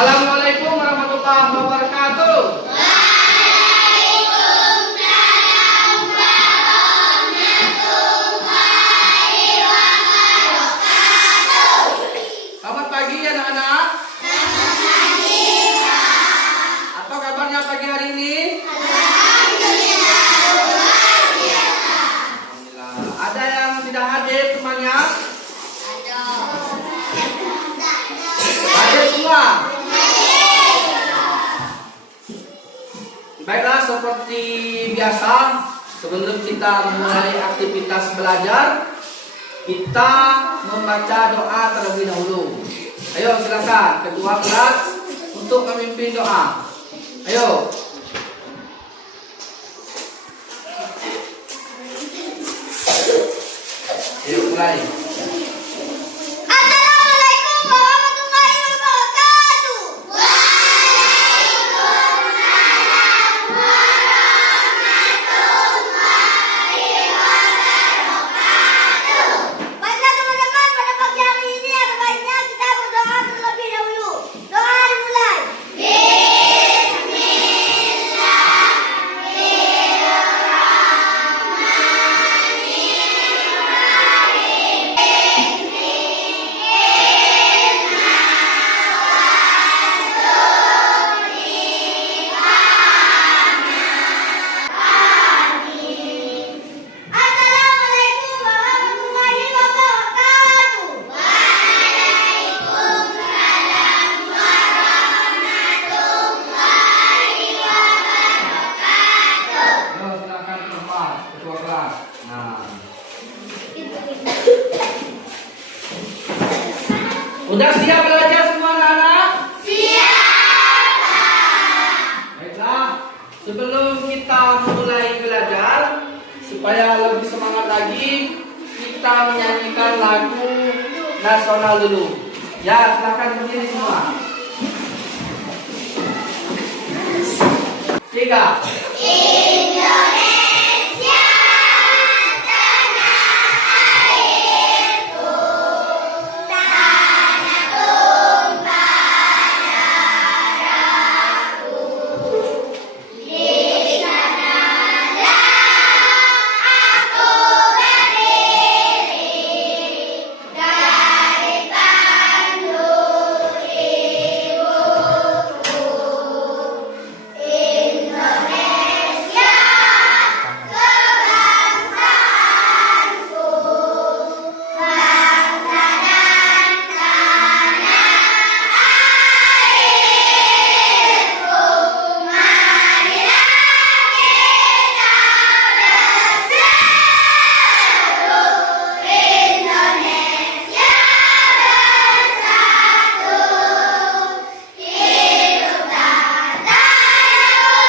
Assalamualaikum warahmatullahi wabarakatuh. Waalaikumsalam warahmatullahi wabarakatuh. Selamat pagi anak-anak. Selamat pagi, Pak. Apa kabarnya pagi hari ini? Alhamdulillah, luar biasa. Alhamdulillah. Ada yang tidak hadir temannya? Hadir semua. Baiklah, seperti biasa, sebelum kita memulai aktivitas belajar, kita membaca doa terlebih dahulu. Ayo silakan ketua kelas untuk memimpin doa. Ayo. Ayo mulai. Assalamualaikum warahmatullahi wabarakatuh. Waalaikumsalam warahmatullahi wabarakatuh. Baiklah teman-teman, pada pagi hari ini ada baiknya kita berdoa terlebih dahulu. Doa dimulai. Assalamualaikum warahmatullahi wabarakatuh. Waalaikumsalam warahmatullahi wabarakatuh. Ayo silakan tempat ketua kelas. Nah, udah siap belajar semua anak-anak? Siap. Baiklah, sebelum kita mulai belajar, supaya lebih semangat lagi, kita menyanyikan lagu nasional dulu. Ya, silakan berdiri semua. 3. Indonesia tanah airku, tanah tumpah darahku. Di sanalah aku berdiri, garis pandu ibuku. Indonesia kebangsaanku, bangsa dan tanah airku. Marilah kita berseru, Indonesia bersatu. Hiduplah tanahku,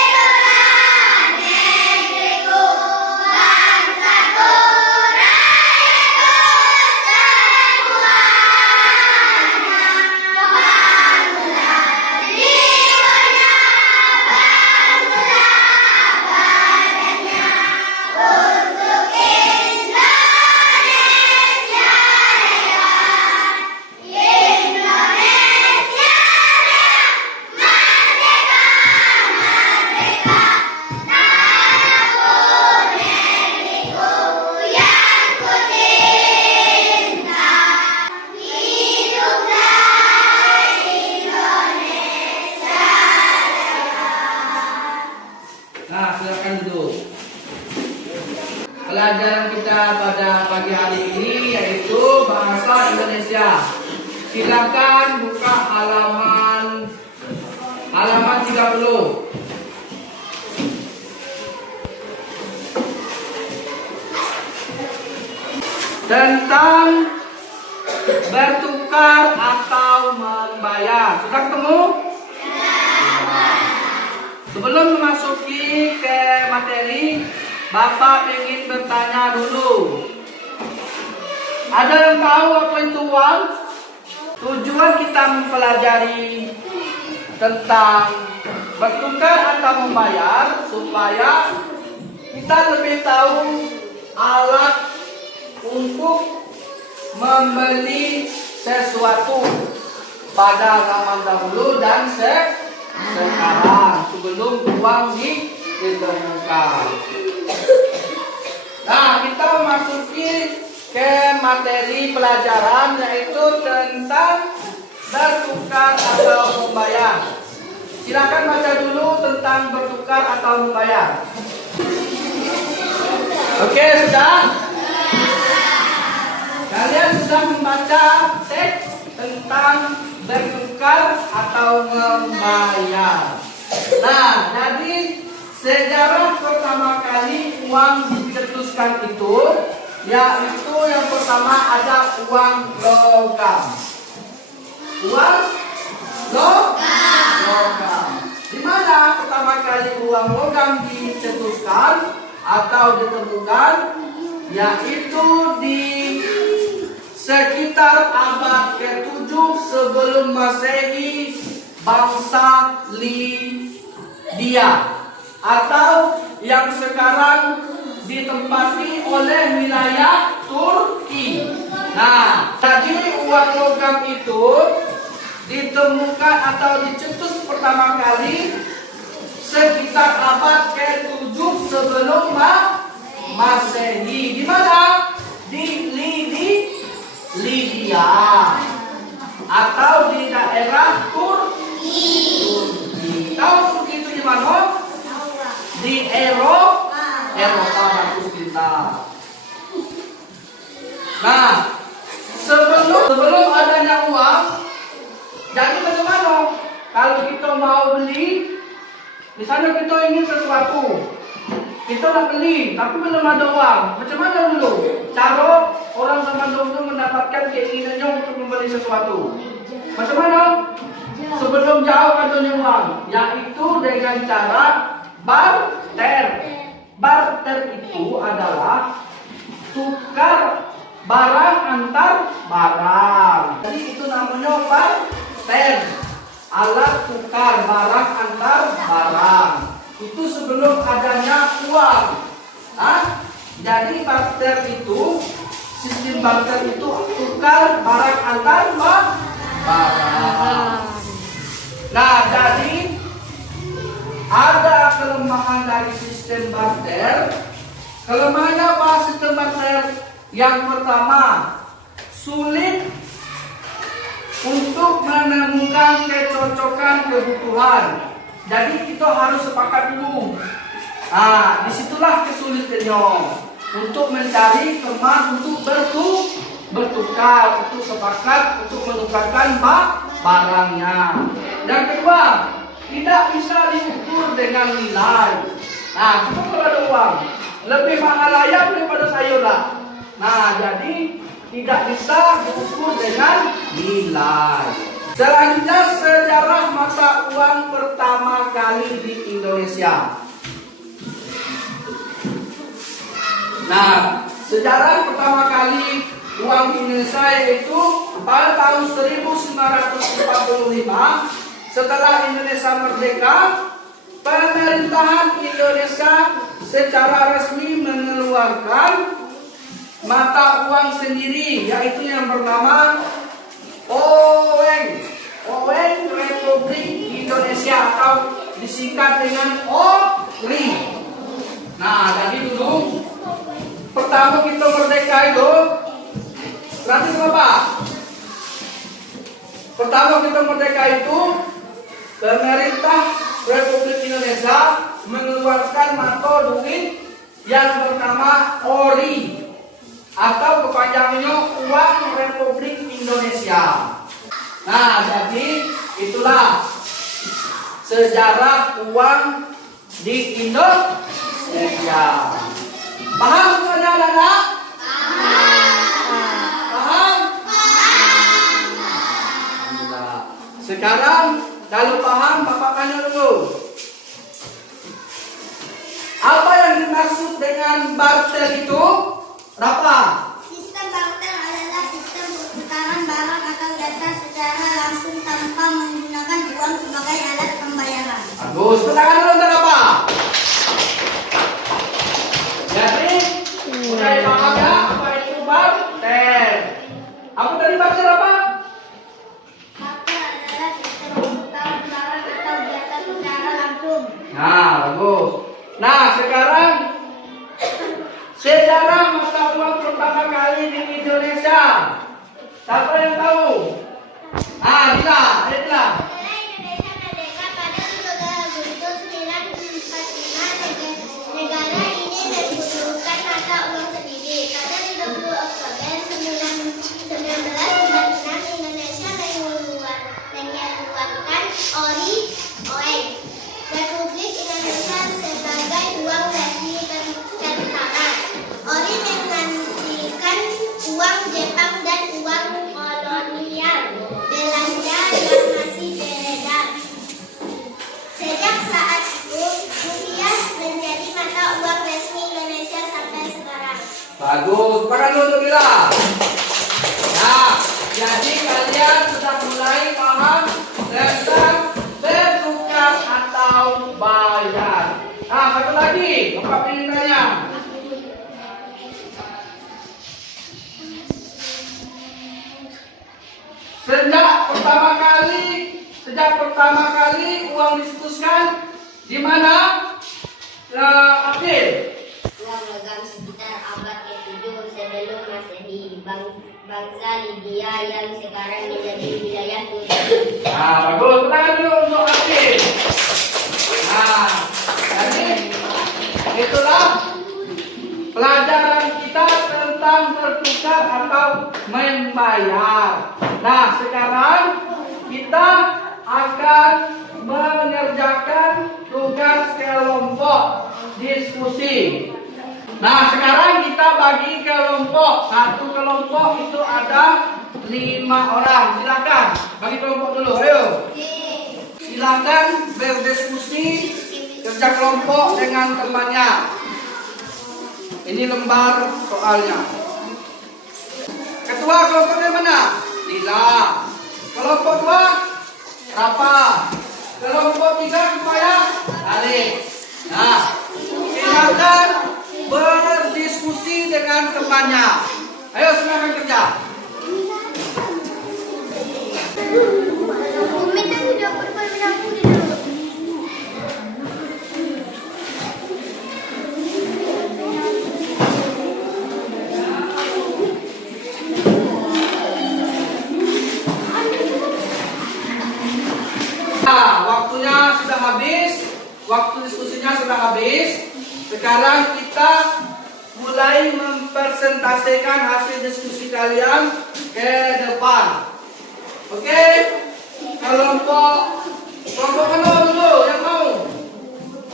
hiduplah negeriku, bangsaku, rakyatku semuanya. Bangunlah jiwanya, bangunlah badannya, untuk Indonesia raya. Indonesia raya, merdeka, merdeka, tanahku, negeriku yang ku cinta. Hiduplah Indonesia raya. Nah, silakan duduk. Pelajaran kita pada pagi hari ini yaitu bahasa Indonesia. Silakan buka halaman 30. Tentang bertukar atau membayar. Sudah ketemu? Sebelum memasuki ke materi, Bapak ingin bertanya dulu. Ada yang tahu apa itu uang? Tujuan kita mempelajari tentang bertukar atau membayar supaya kita lebih tahu alat untuk membeli sesuatu. pada zaman dahulu dan sekarang sebelum uang ditemukan. Nah, kita memasuki ke materi pelajaran yaitu tentang bertukar atau membayar. Silakan baca dulu tentang bertukar atau membayar. Oke, sudah? Kalian sudah membaca teks tentang bertukar atau membayar. Nah, jadi sejarah pertama kali uang dicetuskan itu, yaitu yang pertama ada uang logam. Uang logam. Di mana pertama kali uang logam dicetuskan atau ditemukan? Yaitu di sekitar abad ke-7 sebelum Masehi, bangsa Lydia, atau yang sekarang ditempati oleh wilayah Turki. Nah, jadi uang logam itu ditemukan atau dicetus pertama kali sekitar abad ke-7 sebelum Masehi. Di mana? Di Lydia atau di daerah Turki. Tahu Turki itu di mana? Di Eropa bagus kita. Nah, sebelum adanya uang, jadi bagaimana? Kalau kita mau beli, misalnya kita ingin sesuatu, kita nak beli, tapi belum ada uang. Macam mana dulu? Cara orang zaman dulu mendapatkan keinginannya untuk membeli sesuatu. Macam mana? Sebelum jauh adanya uang, yaitu dengan cara barter. Barter itu adalah tukar barang antar barang. Jadi itu namanya barter. Alat tukar barang antar barang. Itu sebelum adanya uang. Jadi barter itu, sistem barter itu tukar barang antar barang. Nah, jadi ada kelemahan dari sistem barter. Kelemahannya apa sistem barter? Yang pertama, sulit untuk menemukan kecocokan kebutuhan. Jadi kita harus sepakat dulu. Nah, disitulah kesulitannya untuk mencari teman untuk bertukar, untuk sepakat, untuk menukarkan barangnya. Yang kedua, tidak bisa diukur dengan nilai. Nah, kita kalau ada uang, lebih mahal ayam daripada sayur lah. Nah, jadi tidak bisa diukur dengan nilai. Selanjutnya, sejarah mata uang pertama kali di Indonesia. Nah, sejarah pertama kali uang di Indonesia yaitu pada tahun 1945, setelah Indonesia merdeka, pemerintahan Indonesia secara resmi mengeluarkan mata uang sendiri, yaitu yang bernama Oeng Republik Indonesia atau disingkat dengan ORI. Nah, jadi dulu pertama kita merdeka itu berarti berapa? Pertama kita merdeka itu pemerintah Republik Indonesia mengeluarkan mata duit yang bernama ORI atau kepanjangannya Uang Republik Indonesia. Nah, jadi itulah sejarah uang di Indonesia. Paham semuanya, anak-anak? Paham? Sekarang kalau paham, Bapak tanya dulu. Apa yang dimaksud dengan barter itu? Apa? Sistem barter adalah sistem pertukaran barang atau jasa secara langsung tanpa menggunakan uang sebagai alat pembayaran. Bagus. Pertanyaan dulu tentang apa? Jadi, udah paham ya apa itu barter? Apa tadi barter apa? Barter Nah, bagus. Nah, sekarang sejarah mata uang pertama kali di Indonesia. Siapa yang tahu? Ah, Dila, Dila. Setelah Indonesia merdeka pada 13 Agustus 1945, negara ini membutuhkan mata uang sendiri. Pada 30 Oktober 1946, Indonesia mengeluarkan ORI, Republik Indonesia sebagai uang resmi tentara. ORI menggantikan uang Jepang dan uang kolonial Belanda yang masih beredar. Sejak saat itu, rupiah menjadi mata uang resmi Indonesia sampai sekarang. Bagus. Pakai dulu Dila. Nah, jadi kalian sudah mulai paham tentang bertukar atau bayar. Nah, satu lagi, Bapak ingin tanya. Sejak pertama kali uang dicetuskan di mana? April. Uang logam sekitar abad ke-7 sebelum Masehi, bangsa Lydia yang sekarang menjadi wilayah Turki. Nah, bagus. Tangan dulu untuk April. Nah, jadi itulah pelajaran kita tentang bertukar atau membayar. Nah, sekarang kita akan mengerjakan tugas kelompok diskusi. Nah, sekarang kita bagi kelompok. Satu kelompok itu ada 5 orang. Silakan bagi kelompok dulu. Ayo. Silakan berdiskusi kerja kelompok dengan temannya. Ini lembar soalnya. Ketua kelompoknya mana? Lila. Kelompok 2 Rafa. Kelompok 3 supaya Alif. Nah, silakan berdiskusi dengan temannya. Ayo silakan kerja. Nah, waktunya sudah habis. Waktu diskusinya sudah habis. Sekarang kita mulai mempresentasikan hasil diskusi kalian ke depan. Oke? Kelompok mana dulu yang mau?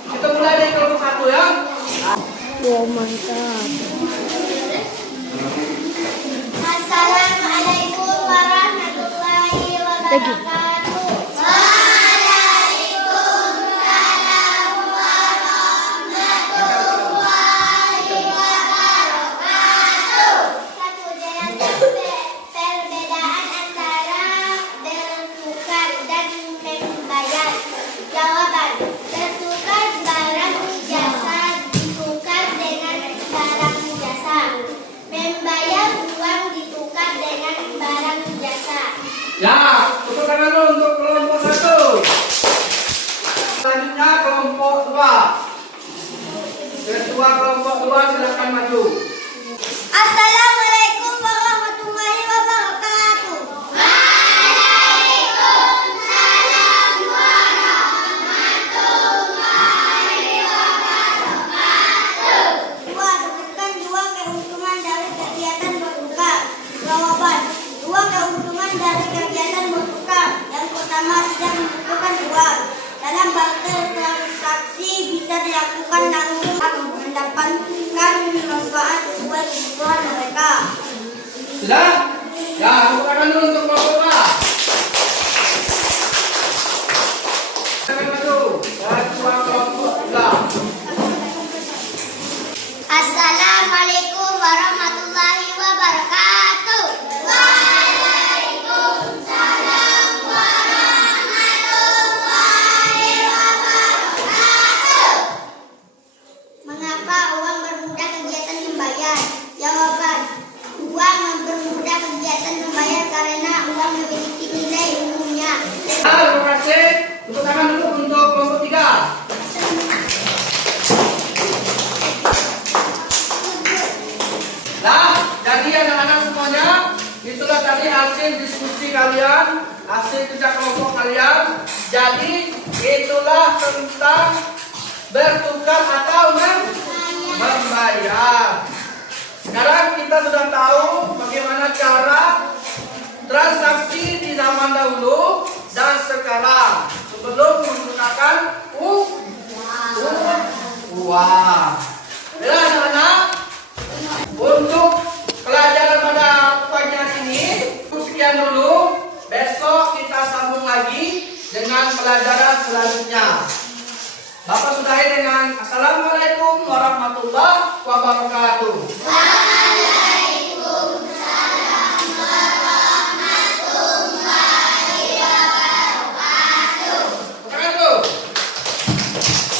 Kita mulai dari kelompok 1 ya. Wow, mantap. Assalamualaikum warahmatullahi wabarakatuh. Perbedaan antara bertukar dan membayar. Jawaban: bertukar barang jasa ditukar dengan barang jasa. Membayar uang ditukar dengan barang jasa. Ya, tepuk tangan dulu untuk kelompok 1. Selanjutnya kelompok 2. Ketua kelompok 2 silakan maju. Assalamualaikum warahmatullahi wabarakatuh. Waalaikumsalam warahmatullahi wabarakatuh. Dua, sebutkan 2 keuntungan dari kegiatan bertukar. Jawaban: 2 keuntungan dari kegiatan bertukar. Yang pertama, tidak membutuhkan uang. Dalam barter transaksi bisa dilakukan langsung mendapatkan manfaat sesuai kebutuhan mereka. Sudah? Ya, tepuk tangan dulu untuk kelompok 2. Silakan maju. Ketua kelompok 3. Assalamualaikum warahmatullahi wabarakatuh. Waalaikumsalam warahmatullahi wabarakatuh. Mengapa uang bermudah kegiatan membayar? Jawaban: uang mempermudah kegiatan membayar karena uang memiliki nilai umumnya. Terima kasih. Tepuk tangan dulu untuk kelompok 3. tadi hasil diskusi kalian, hasil kerja kelompok kalian. Jadi itulah tentang bertukar atau membayar. Sekarang kita sudah tahu bagaimana cara transaksi di zaman dahulu dan sekarang sebelum menggunakan uang. Ya, anak-anak, untuk pelajaran pada pagi hari ini sekian dulu. Besok kita sambung lagi dengan pelajaran selanjutnya. Bapak sudahi dengan Assalamualaikum warahmatullahi wabarakatuh.